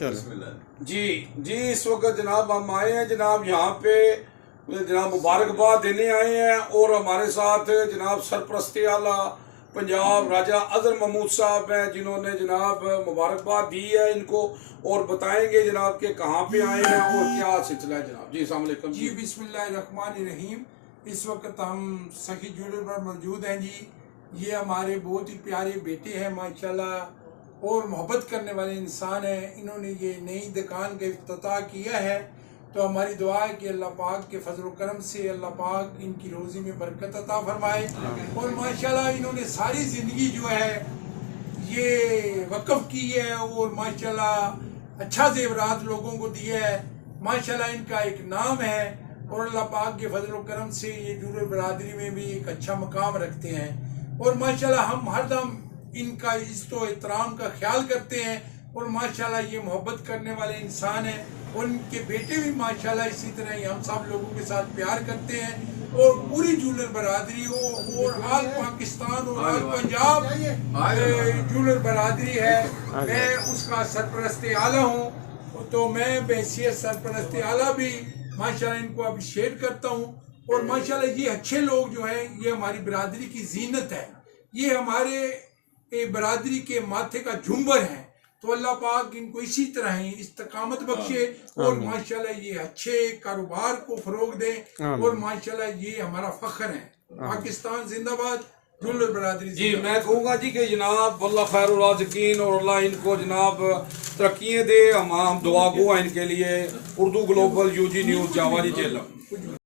جی اس وقت جناب ہم آئے ہیں جناب یہاں پہ جناب مبارکباد دینے آئے ہیں، اور ہمارے ساتھ جناب سرپرست اعلیٰ پنجاب راجہ اظہر محمود صاحب ہیں، جنہوں نے جناب مبارکباد دی ہے ان کو، اور بتائیں گے جناب کہ کہاں پہ آئے ہیں اور کیا سلسلہ ہے جناب۔ جی السلام علیکم۔ جی بسم اللہ الرحمن الرحیم۔ اس وقت ہم سخی جولر پر موجود ہیں جی۔ یہ ہمارے بہت ہی پیارے بیٹے ہیں ماشاءاللہ، اور محبت کرنے والے انسان ہیں۔ انہوں نے یہ نئی دکان کا افتتاح کیا ہے، تو ہماری دعا ہے کہ اللہ پاک کے فضل و کرم سے اللہ پاک ان کی روزی میں برکت عطا فرمائے، اور ماشاءاللہ انہوں نے ساری زندگی جو ہے یہ وقف کی ہے، اور ماشاءاللہ اچھا زیورات لوگوں کو دیا ہے۔ ماشاءاللہ ان کا ایک نام ہے، اور اللہ پاک کے فضل و کرم سے یہ جولر برادری میں بھی ایک اچھا مقام رکھتے ہیں، اور ماشاءاللہ ہم ہر دم ان کا عزت و احترام کا خیال کرتے ہیں، اور ماشاءاللہ یہ محبت کرنے والے انسان ہیں، اور ان کے بیٹے بھی ماشاءاللہ اسی طرح ہی ہم سب لوگوں کے ساتھ پیار کرتے ہیں، اور پوری جولر برادری ہو اور آل پاکستان اور آل پنجاب جولر برادری ہے۔ میں اس کا سرپرست اعلیٰ ہوں، تو میں بحیثیت سرپرست اعلیٰ بھی ماشاءاللہ ان کو اپریشیٹ کرتا ہوں، اور ماشاءاللہ یہ اچھے لوگ جو ہیں یہ ہماری برادری کی زینت ہے، یہ ہمارے برادری کے ماتھے کا جھومبر ہیں، تو اللہ پاک ان کو اسی طرح ہی استقامت بخشے، اور ماشاءاللہ یہ اچھے کاروبار کو فروغ دیں، اور ماشاءاللہ یہ ہمارا فخر ہے۔ پاکستان زندہ باد، جولر برادری جی زندہ میں باد۔ کہوں گا جی کہ جناب اللہ خیر الرازقین، اور اللہ ان کو جناب ترقیاں دے، ہم دعا گو ہیں ان کے لیے۔ اردو گلوبل UG نیوز جاوا جی چیلم۔